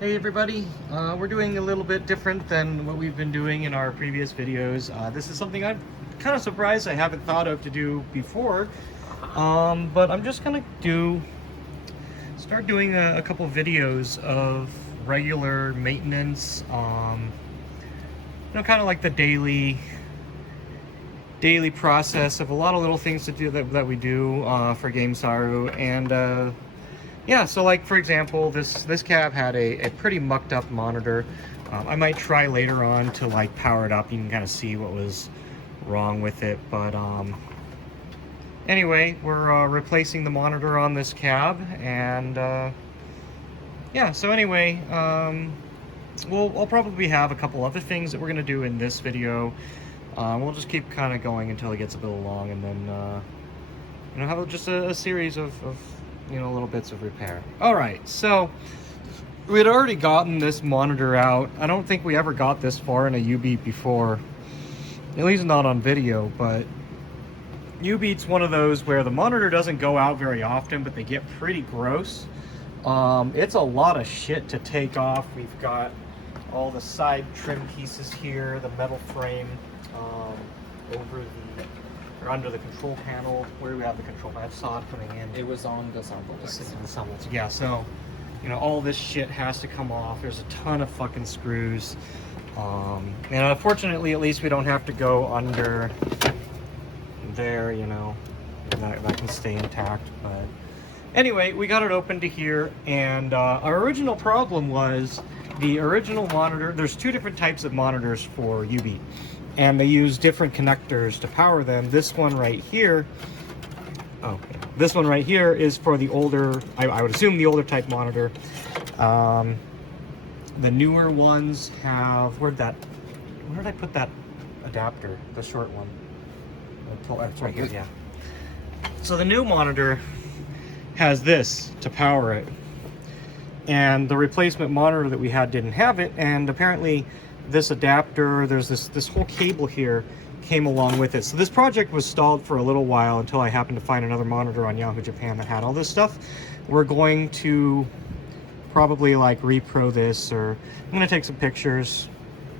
Hey everybody, we're doing a little bit different than what we've been doing in our previous videos. This is something I'm kind of surprised I haven't thought of to do before, but I'm just gonna start doing a couple videos of regular maintenance, kind of like the daily process of a lot of little things to do that we do for Game Saru. And yeah, so like for example, this cab had a pretty mucked up monitor. I might try later on to like power it up. You can kind of see what was wrong with it. But anyway, we're replacing the monitor on this cab, and yeah. So anyway, I'll probably have a couple other things that we're gonna do in this video. We'll just keep kind of going until it gets a bit long, and then have just a series of little bits of repair. All right, so we had already gotten this monitor out. I don't think we ever got this far in a jubeat before, at least not on video. But jubeat's one of those where the monitor doesn't go out very often, but they get pretty gross. It's a lot of shit to take off. We've got all the side trim pieces here, the metal frame over or under the control panel. Where do we have the control panel? I saw it coming in. It was on the sample. Yeah, so all this shit has to come off. There's a ton of fucking screws. And unfortunately, at least we don't have to go under there, that can stay intact. But anyway, we got it open to here, and our original problem was the original monitor. There's two different types of monitors for jubeat, and they use different connectors to power them. This one right here, this one right here is for the older, I would assume the older type monitor. The newer ones have, where did I put that adapter, the short one? It's right here, yeah. So the new monitor has this to power it, and the replacement monitor that we had didn't have it, and apparently this adapter, there's this whole cable here came along with it. So this project was stalled for a little while until I happened to find another monitor on Yahoo Japan that had all this stuff. We're going to probably like repro this, or I'm going to take some pictures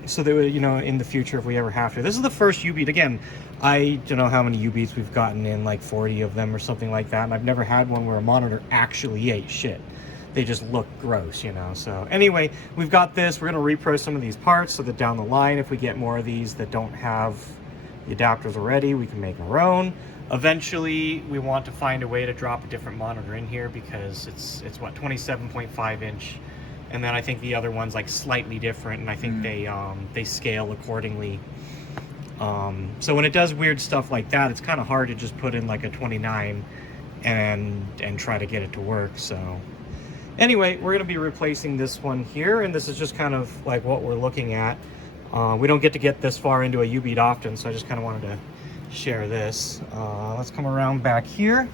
so that in the future if we ever have to. This is the first jubeat. Again, I don't know how many jubeats we've gotten in, like 40 of them or something like that, and I've never had one where a monitor actually ate shit. They just look gross, So anyway, we've got this. We're going to repro some of these parts so that down the line, if we get more of these that don't have the adapters already, we can make our own. Eventually, we want to find a way to drop a different monitor in here, because it's what, 27.5 inch, and then I think the other one's like slightly different, and I think they scale accordingly. So when it does weird stuff like that, it's kind of hard to just put in like a 29 and try to get it to work. So anyway, we're going to be replacing this one here, and this is just kind of like what we're looking at. We don't get to get this far into a jubeat often, so I just kind of wanted to share this. Let's come around back here.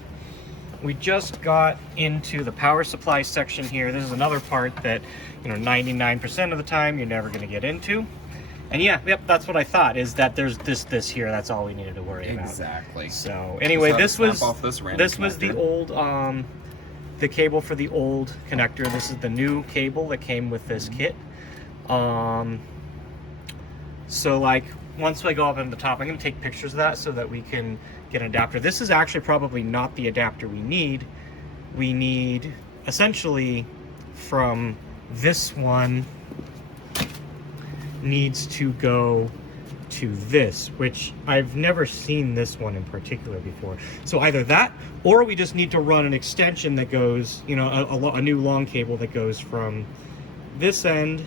We just got into the power supply section here. This is another part that 99% of the time you're never going to get into. And yep, that's what I thought, is that there's this here. That's all we needed to worry about. Exactly. So anyway, this was the old the cable for the old connector. This is the new cable that came with this kit. So like once I go up on the top, I'm going to take pictures of that so that we can get an adapter. This is actually probably not the adapter we need. We need essentially from this one needs to go to this, which I've never seen this one in particular before. So either that, or we just need to run an extension that goes, a new long cable that goes from this end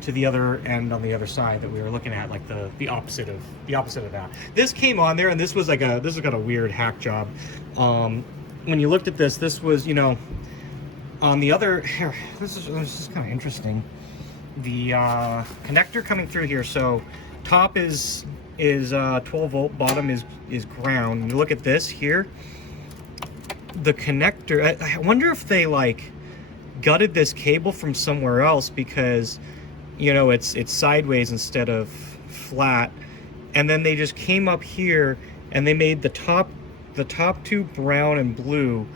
to the other end on the other side that we were looking at, like the opposite of that. This came on there, and this was got a weird hack job. When you looked at this was on the other here. This is kind of interesting. The connector coming through here, so top is 12 volt, bottom is ground. When you look at this here, the connector, I wonder if they like gutted this cable from somewhere else, because it's sideways instead of flat, and then they just came up here and they made the top two brown and blue,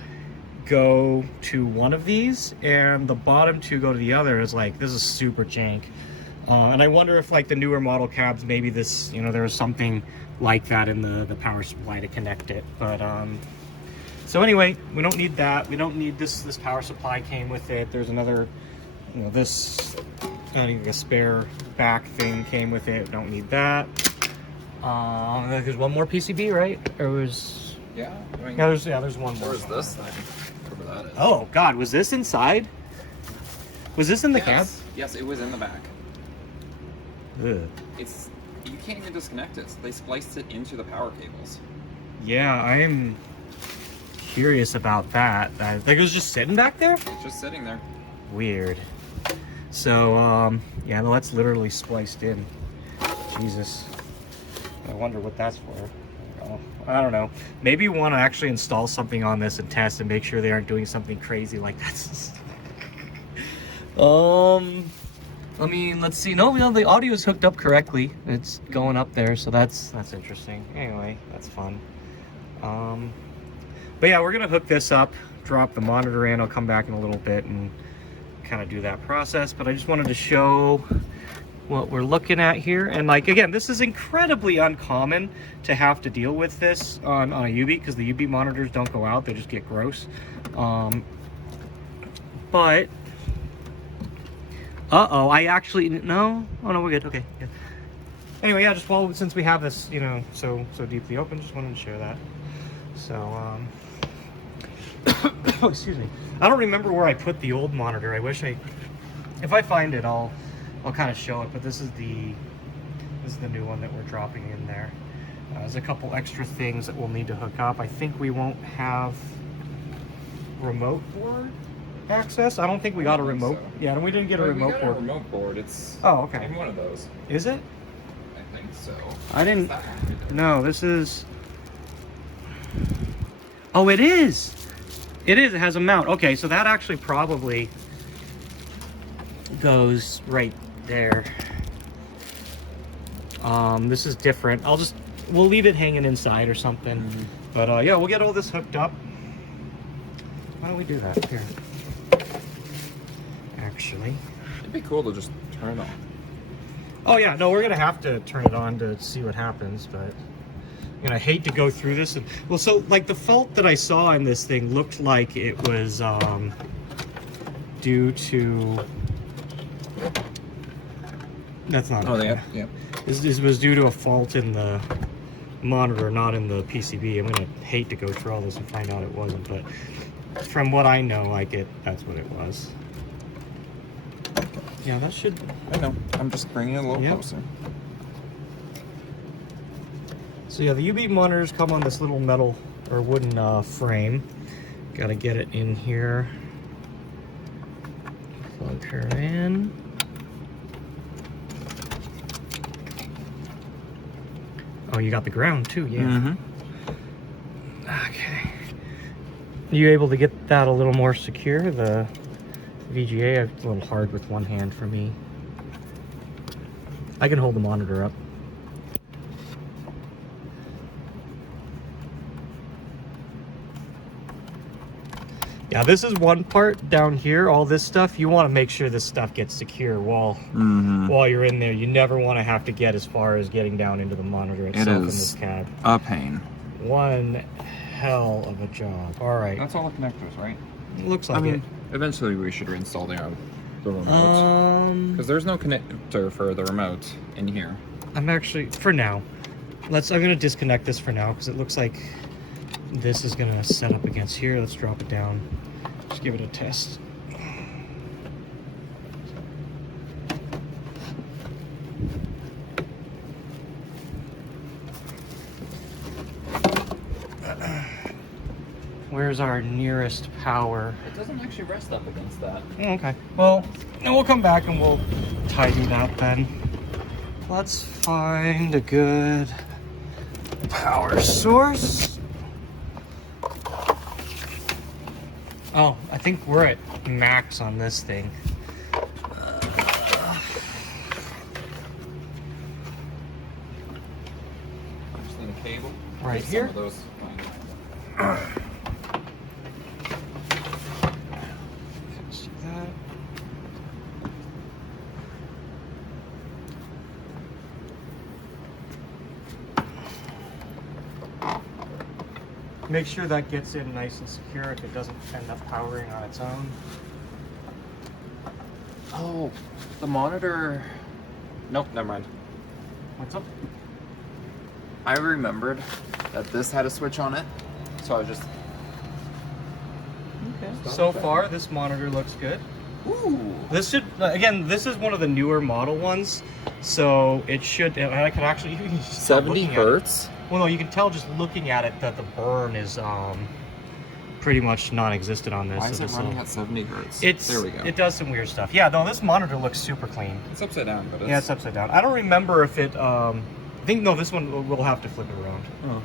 go to one of these and the bottom two go to the other. Is like, this is super jank. And I wonder if like the newer model cabs, maybe this, you know, there was something like that in the power supply to connect it. But so anyway, we don't need that. We don't need this. This power supply came with it. There's another, you know, this kind of like a spare back thing came with it. Don't need that. There's one more PCB, right? Or was yeah? I mean, there's one more. Where's this thing? Whatever that is. Oh God, was this inside? Was this in the cab? Yes, it was in the back. Ugh. It's, you can't even disconnect it. They spliced it into the power cables. Yeah, I'm curious about that. Like, it was just sitting back there? It's just sitting there. Weird. So, yeah, no, that's literally spliced in. Jesus. I wonder what that's for. I don't know. Maybe you want to actually install something on this and test and make sure they aren't doing something crazy like that. I mean, let's see. No, the audio is hooked up correctly. It's going up there, so that's interesting. Anyway, that's fun. But yeah, we're gonna hook this up, drop the monitor in. I'll come back in a little bit and kind of do that process. But I just wanted to show what we're looking at here. And like, again, this is incredibly uncommon to have to deal with this on a UB, because the UB monitors don't go out; they just get gross. But uh-oh, I actually, no? Oh no, we're good, okay. Good. Anyway, yeah, just since we have this, you know, so deeply open, just wanted to share that. So, oh, excuse me. I don't remember where I put the old monitor. I wish if I find it, I'll kind of show it, but this is the new one that we're dropping in there. There's a couple extra things that we'll need to hook up. I think we won't have remote board access. I don't think we got a remote. So. Yeah, we didn't get a remote board. A remote board. It's okay. In one of those. Is it? I think so. I didn't. No, this is. Oh, it is. It is. It has a mount. Okay, so that actually probably goes right there. This is different. We'll leave it hanging inside or something. Mm-hmm. But yeah, we'll get all this hooked up. Why don't we do that here? Actually, it'd be cool to just turn it on. Oh yeah, no, we're gonna have to turn it on to see what happens, but you know, I hate to go through this. And well, so like the fault that I saw in this thing looked like it was due to. That's not. Oh, yeah. This was due to a fault in the monitor, not in the PCB. I'm gonna hate to go through all this and find out it wasn't, but from what I know, that's what it was. Yeah, that should. I know. I'm just bringing it a little closer. So yeah, the UB monitors come on this little metal or wooden frame. Got to get it in here. Plug her in. Oh, you got the ground too, yeah. Mm-hmm. Okay. Are you able to get that a little more secure? The VGA, it's a little hard with one hand for me. I can hold the monitor up. Yeah, this is one part down here. All this stuff, you want to make sure this stuff gets secure while you're in there. You never want to have to get as far as getting down into the monitor itself in this cab. A pain. One hell of a job. All right. That's all the connectors, right? It looks like it. Eventually we should reinstall the remote. Because there's no connector for the remote in here. I'm actually, for now, I'm going to disconnect this for now because it looks like this is going to set up against here. Let's drop it down. Just give it a test. Where's our nearest power? It doesn't actually rest up against that. Okay. Well, then we'll come back and we'll tidy that then. Let's find a good power source. Oh, I think we're at max on this thing. Just in the cable. Right here. Some of those. Make sure that gets in nice and secure if it doesn't end up powering on its own. Oh, the monitor. Nope, never mind. What's up? I remembered that this had a switch on it, so I was just. Okay. So far, this monitor looks good. Ooh. This should, again, this is one of the newer model ones, so it should, I could actually, you can just tell 70 looking hertz? at it. Well, no, you can tell just looking at it that the burn is pretty much non-existent on this. Why is so it running at 70 hertz? There we go. It does some weird stuff. Yeah, no, this monitor looks super clean. It's upside down, but it's... Yeah, it's upside down. I don't remember if it, I think, no, this one, we'll have to flip it around. Oh.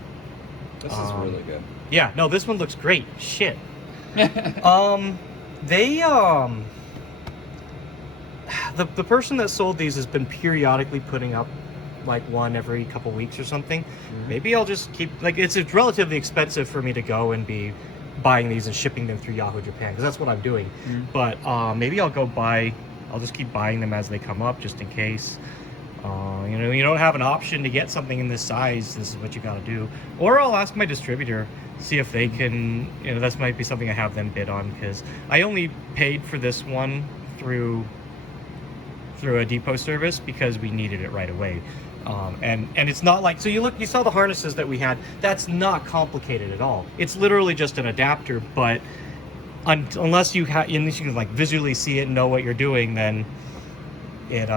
This is really good. Yeah, no, this one looks great. Shit. The person that sold these has been periodically putting up like one every couple weeks or something. Mm-hmm. Maybe I'll just keep, like, it's relatively expensive for me to go and be buying these and shipping them through Yahoo Japan, because that's what I'm doing. Mm-hmm. But maybe I'll just keep buying them as they come up, just in case. You know, you don't have an option to get something in this size, this is what you got to do. Or I'll ask my distributor, see if they can, you know, that might be something I have them bid on, because I only paid for this one through a depot service because we needed it right away. And it's not like, so you saw the harnesses that we had, that's not complicated at all. It's literally just an adapter, but unless you can like visually see it and know what you're doing, then it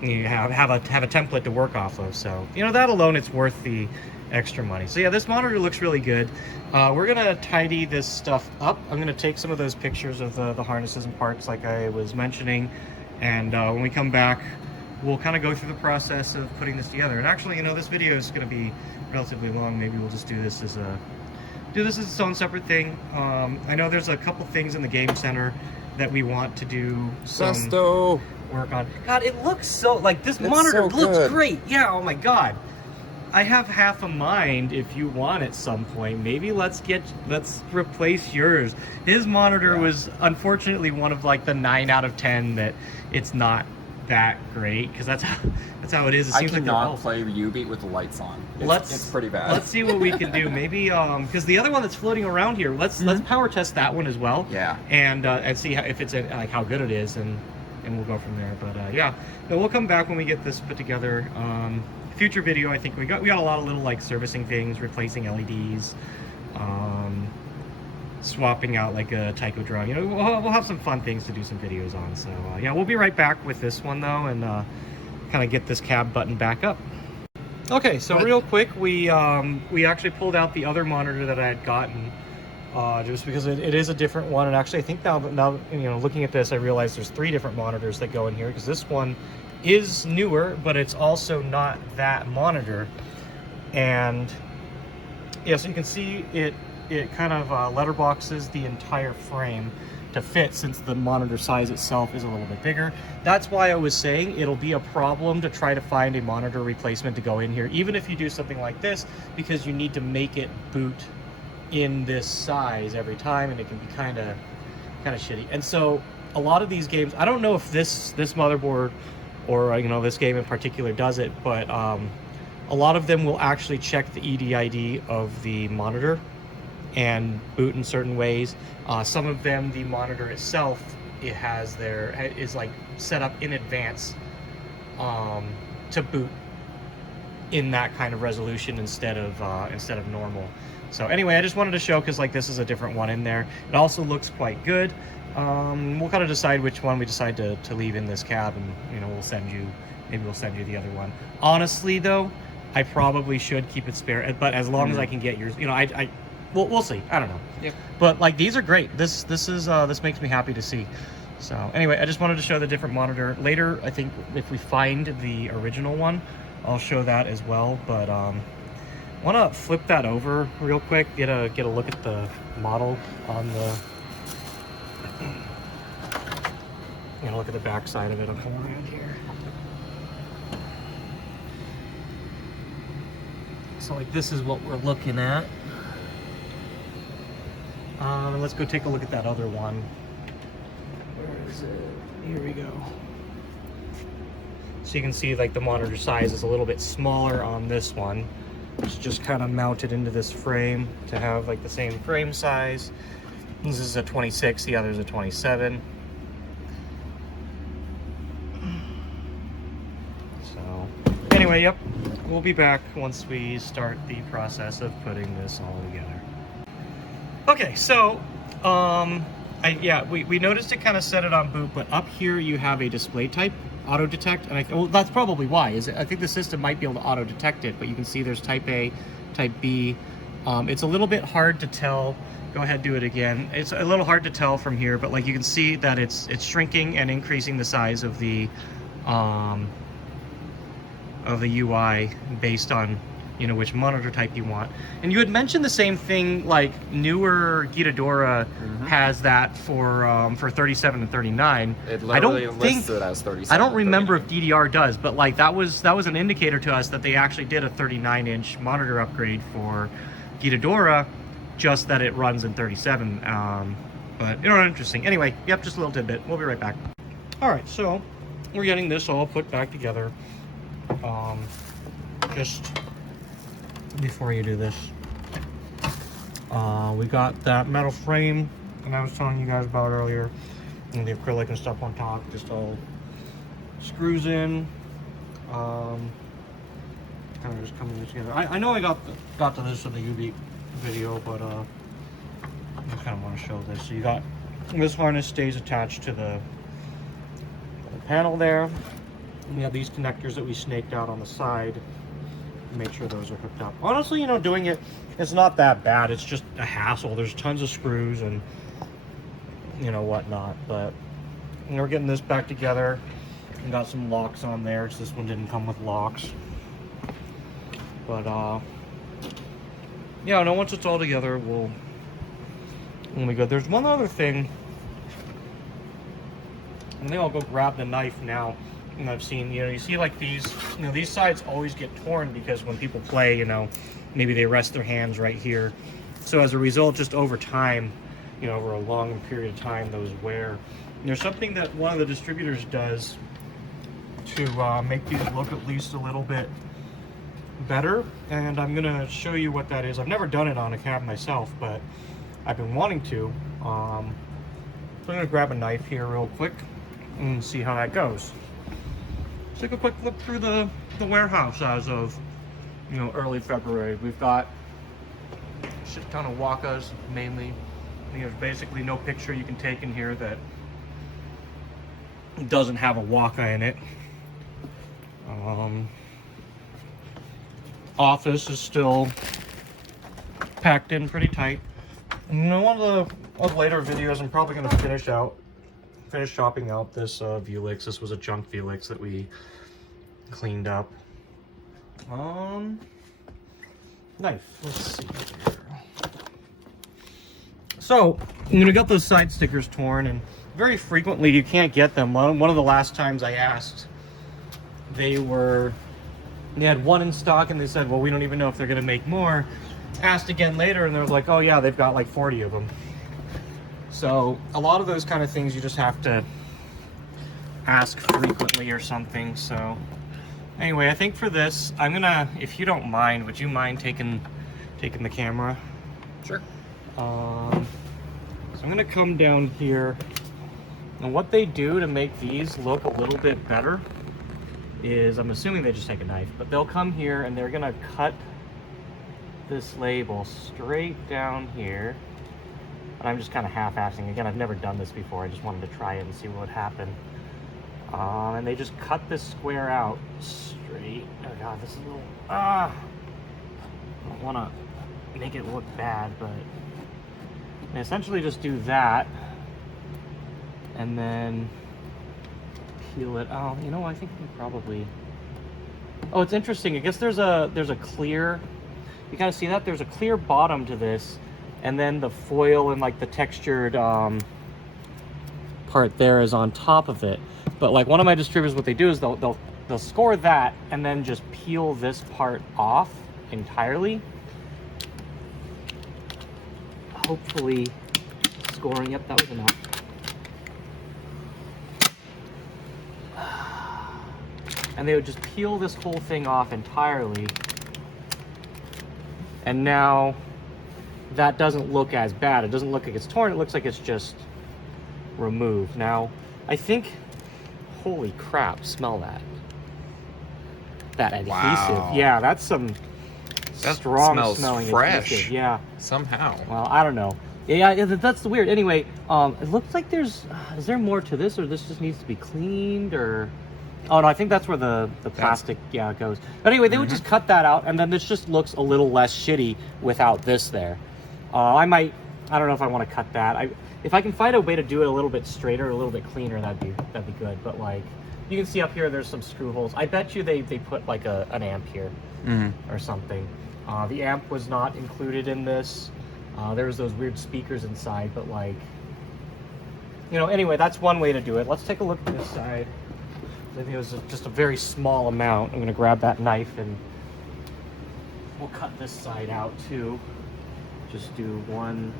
you have a template to work off of. So, you know, that alone, it's worth the extra money. So yeah, this monitor looks really good. We're gonna tidy this stuff up. I'm gonna take some of those pictures of the harnesses and parts like I was mentioning, and when we come back, we'll kind of go through the process of putting this together. And actually, you know, this video is gonna be relatively long. Maybe we'll just do this as its own separate thing. I know there's a couple things in the game center that we want to do some work on. God, it looks so, like, this monitor looks great. Yeah, oh my God. I have half a mind, if you want at some point, maybe let's replace yours. His monitor was unfortunately one of like the 9 out of 10 that it's not that great, because that's how it is. It seems I cannot play jubeat with the lights on. It's pretty bad. Let's see what we can do. Maybe because the other one that's floating around here, let's power test that one as well. Yeah. And see if it's like how good it is, and we'll go from there. But yeah, no, we'll come back when we get this put together. Future video, I think we got a lot of little like servicing things, replacing LEDs, swapping out like a Tyco drum. You know, we'll have some fun things to do some videos on. So yeah, we'll be right back with this one though, and kind of get this cab button back up. Okay, so real quick, we actually pulled out the other monitor that I had gotten, just because it is a different one. And actually, I think now you know, looking at this, I realize there's 3 different monitors that go in here, because this one is newer, but it's also not that monitor. And yeah, so you can see it kind of letterboxes the entire frame to fit, since the monitor size itself is a little bit bigger. That's why I was saying it'll be a problem to try to find a monitor replacement to go in here, even if you do something like this, because you need to make it boot in this size every time, and it can be kind of shitty. And so a lot of these games, I don't know if this motherboard or you know, this game in particular does it, but a lot of them will actually check the EDID of the monitor and boot in certain ways. Some of them, the monitor itself, is like set up in advance to boot in that kind of resolution instead of normal. So anyway, I just wanted to show, because like this is a different one in there. It also looks quite good. We'll kind of decide which one we decide to leave in this cab, and you know, maybe we'll send you the other one. Honestly though, I probably should keep it spare, but as long as I can get yours, you know, we'll see. I don't know. Yep. But like, these are great. This makes me happy to see. So anyway, I just wanted to show the different monitor. Later, I think if we find the original one, I'll show that as well. But want to flip that over real quick, get a look at the model on the. I'm gonna look at the back side of it. I'll come around here. So like, this is what we're looking at. Let's go take a look at that other one. Where is it? Here we go. So you can see like the monitor size is a little bit smaller on this one. It's just kind of mounted into this frame to have like the same frame size. This is a 26, the other is a 27. So anyway, yep, we'll be back once we start the process of putting this all together. Okay, so we noticed it kind of set it on boot, but up here you have a display type auto detect, and well, that's probably why. I think the system might be able to auto detect it, but you can see there's type A, type B. It's a little bit hard to tell. Go ahead, do it again. It's a little hard to tell from here, but like you can see that it's shrinking and increasing the size of the UI based on, you know, which monitor type you want. And you had mentioned the same thing, like newer Ghidorah has that for 37 and 39. It literally lists it as 37. I don't remember if DDR does, but like that was an indicator to us that they actually did a 39-inch monitor upgrade for Ghidorah, just that it runs in 37. But you know, interesting. Anyway, yep, just a little tidbit. We'll be right back. All right, so we're getting this all put back together. Just before you do this, we got that metal frame and I was telling you guys about earlier, and the acrylic and stuff on top just all screws in, kind of just coming together. I know I got to this in the jubeat video, but I kind of want to show this. So you got this harness stays attached to the panel there. And we have these connectors that we snaked out on the side. Make sure those are hooked up. Honestly, you know, doing it's not that bad. It's just a hassle. There's tons of screws and, you know, whatnot. But you know, we're getting this back together. We got some locks on there, because this one didn't come with locks. But yeah, no, once it's all together, we'll be good. There's one other thing. I think I'll go grab the knife now. And I've seen, you know, you see like these, you know, these sides always get torn because when people play, you know, maybe they rest their hands right here. So as a result, just over time, you know, over a long period of time, those wear. And there's something that one of the distributors does to make these look at least a little bit better. And I'm going to show you what that is. I've never done it on a cab myself, but I've been wanting to. So I'm going to grab a knife here real quick and see how that goes. Take a quick look through the warehouse as of, you know, early February. We've got a shit ton of wakas, mainly. There's basically no picture you can take in here that doesn't have a waka in it. Office is still packed in pretty tight. And, you know, one of the later videos, I'm probably going to finish shopping out this Vuelix. This was a junk Vuelix that we cleaned up. Knife. Let's see here. So, you know, got those side stickers torn, and very frequently you can't get them. One of the last times I asked, they had one in stock, and they said, well, we don't even know if they're going to make more. Asked again later, and they were like, oh yeah, they've got like 40 of them. So a lot of those kind of things you just have to ask frequently or something. So anyway, I think for this, I'm gonna, if you don't mind, would you mind taking the camera? Sure. So I'm gonna come down here, and what they do to make these look a little bit better is, I'm assuming they just take a knife, but they'll come here and they're gonna cut this label straight down here. And I'm just kind of half-assing. Again, I've never done this before. I just wanted to try it and see what would happen. And they just cut this square out straight. Oh god, this is a little, I don't want to make it look bad, but and essentially just do that, and then peel it. Oh, you know, I think we probably. Oh, it's interesting. I guess there's a clear. You kind of see that there's a clear bottom to this. And then the foil and like the textured part there is on top of it. But like one of my distributors, what they do is they'll score that and then just peel this part off entirely. Hopefully scoring, yep, that was enough. And they would just peel this whole thing off entirely. And now that doesn't look as bad. It doesn't look like it's torn. It looks like it's just removed. Now, I think, holy crap, smell that. That adhesive. Wow. Yeah, that's some That strong smells smelling fresh. adhesive. Yeah. Somehow. Well, I don't know. Yeah, that's the weird. Anyway, it looks like there's, is there more to this, or this just needs to be cleaned, or? Oh no, I think that's where the plastic, yeah, goes. But anyway, they would just cut that out, and then this just looks a little less shitty without this there. I don't know if I want to cut that. If I can find a way to do it a little bit straighter, a little bit cleaner, that'd be good. But like, you can see up here, there's some screw holes. I bet you they put like an amp here or something. The amp was not included in this. There was those weird speakers inside, but like, you know, anyway, that's one way to do it. Let's take a look at this side. I think it was just a very small amount. I'm gonna grab that knife and we'll cut this side out too. Just do one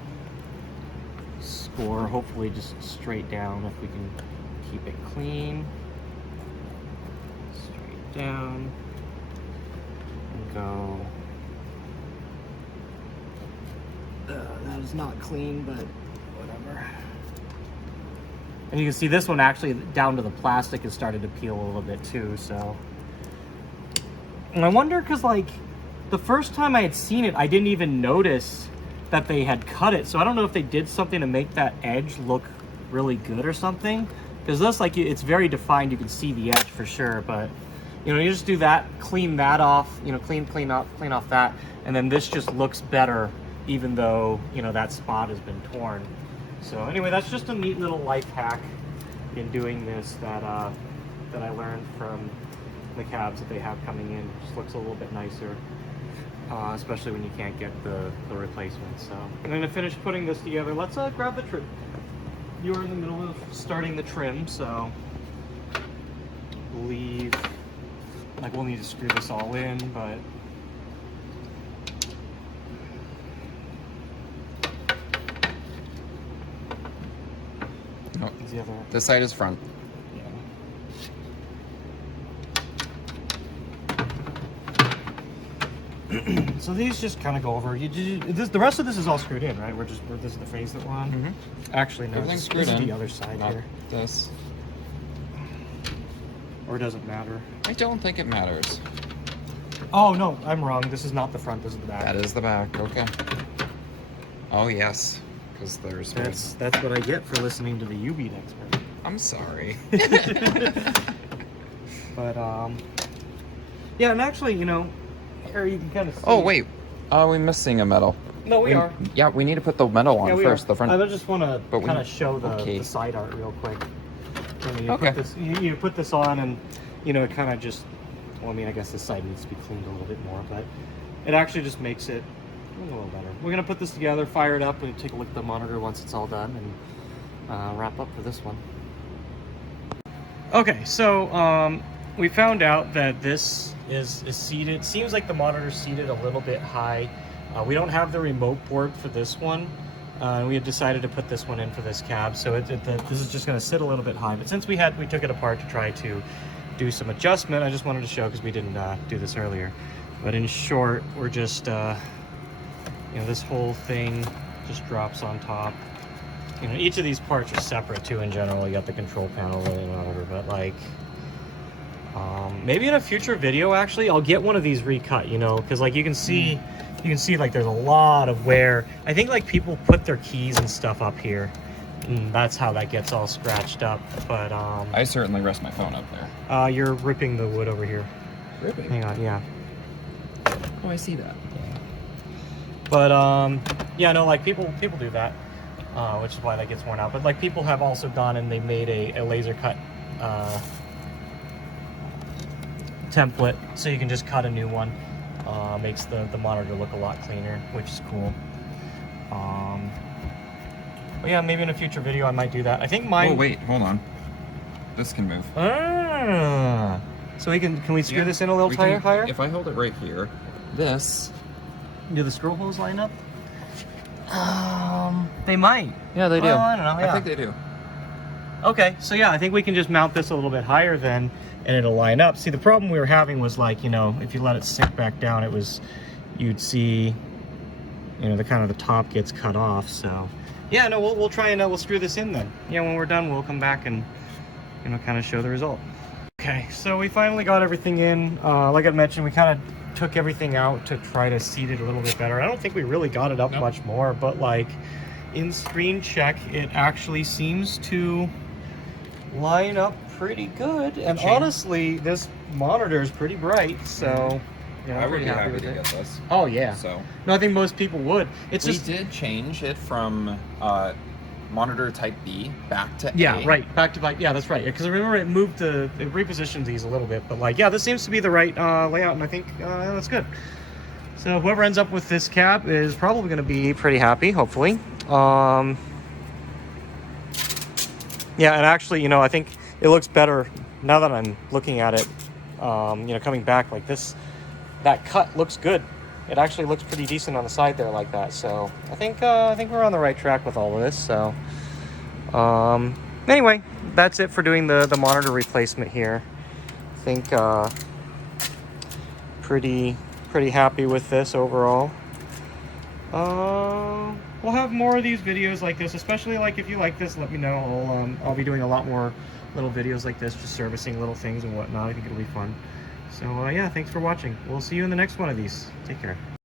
score, hopefully just straight down if we can keep it clean. Straight down and go. That is not clean, but whatever. And you can see this one actually down to the plastic has started to peel a little bit too, so. And I wonder, cause like the first time I had seen it, I didn't even notice that they had cut it. So I don't know if they did something to make that edge look really good or something. Cause this, like, it's very defined, you can see the edge for sure, but you know, you just do that, clean that off, you know, clean off that, and then this just looks better even though, you know, that spot has been torn. So anyway, that's just a neat little life hack in doing this that I learned from the cabs that they have coming in. Just looks a little bit nicer, especially when you can't get the replacement. So I'm gonna finish putting this together. Let's grab the trim. You're in the middle of starting the trim, so I believe like we'll need to screw this all in, but No, the other. this side is front. Yeah. So these just kind of go over. The rest of this is all screwed in, right? This is the phase that we're on. Actually, no. Everything's screwed this in. is the other side Not here. this. Or does it matter? I don't think it matters. Oh no, I'm wrong. This is not the front. This is the back. That is the back. Okay. Oh yes, because there's. That's what I get for listening to the jubeat expert. I'm sorry. But yeah, and actually, you know, here you can kind of see. Oh wait, are we missing a metal? No, we are. Yeah, we need to put the metal on first. The front. I just want to But kind of show the side art real quick. You put this, you put this on, and you know, it kind of just. Well, I mean, I guess this side needs to be cleaned a little bit more, but it actually just makes it a little better. We're gonna put this together, fire it up, and take a look at the monitor once it's all done, and wrap up for this one. Okay, so we found out that this is seated. It seems like the monitor's seated a little bit high. We don't have the remote board for this one. We had decided to put this one in for this cab, so this is just going to sit a little bit high. But since we took it apart to try to do some adjustment, I just wanted to show because we didn't do this earlier. But in short, we're just, you know, this whole thing just drops on top. You know, each of these parts are separate too in general. You got the control panel and whatever, but like, maybe in a future video, actually, I'll get one of these recut, you know, because like you can see like there's a lot of wear. I think like people put their keys and stuff up here, and that's how that gets all scratched up. But I certainly rest my phone up there. You're ripping the wood over here. Ripping? Hang on, yeah. Oh, I see that. Yeah. But yeah, no, like people do that, which is why that gets worn out. But like people have also gone and they made a laser cut template, so you can just cut a new one. Makes the monitor look a lot cleaner, which is cool. But yeah, maybe in a future video I might do that. I think mine. Oh wait, hold on. This can move. So we can we screw this in a little higher? If I hold it right here, this. Do the screw holes line up? They might. Yeah, they do. Well, I don't know. Yeah. I think they do. Okay, so yeah, I think we can just mount this a little bit higher then, and it'll line up. See, the problem we were having was like, you know, if you let it sink back down, you'd see you know, the kind of the top gets cut off. So yeah, no, we'll try and we'll screw this in then. Yeah, when we're done, we'll come back and, you know, kind of show the result. Okay, so we finally got everything in. Like I mentioned, we kind of took everything out to try to seat it a little bit better. I don't think we really got it up much more, but like in screen check, it actually seems to line up pretty good. And honestly, this monitor is pretty bright, so you know, I would be happy with to it. get this. Oh yeah. So no, I think most people would. It's we just did change it from monitor type B back to yeah, A. right, back to back. Yeah, that's right. Because I remember it repositioned these a little bit, but like yeah, this seems to be the right layout, and I think that's good. So whoever ends up with this cap is probably going to be pretty happy, hopefully. Yeah, and actually, you know, I think it looks better now that I'm looking at it. You know, coming back like this, that cut looks good. It actually looks pretty decent on the side there like that. So I think we're on the right track with all of this. So anyway, that's it for doing the monitor replacement here. I think pretty happy with this overall. We'll have more of these videos like this, especially like if you like this, let me know. I'll be doing a lot more little videos like this, just servicing little things and whatnot. I think it'll be fun. So yeah, thanks for watching. We'll see you in the next one of these. Take care.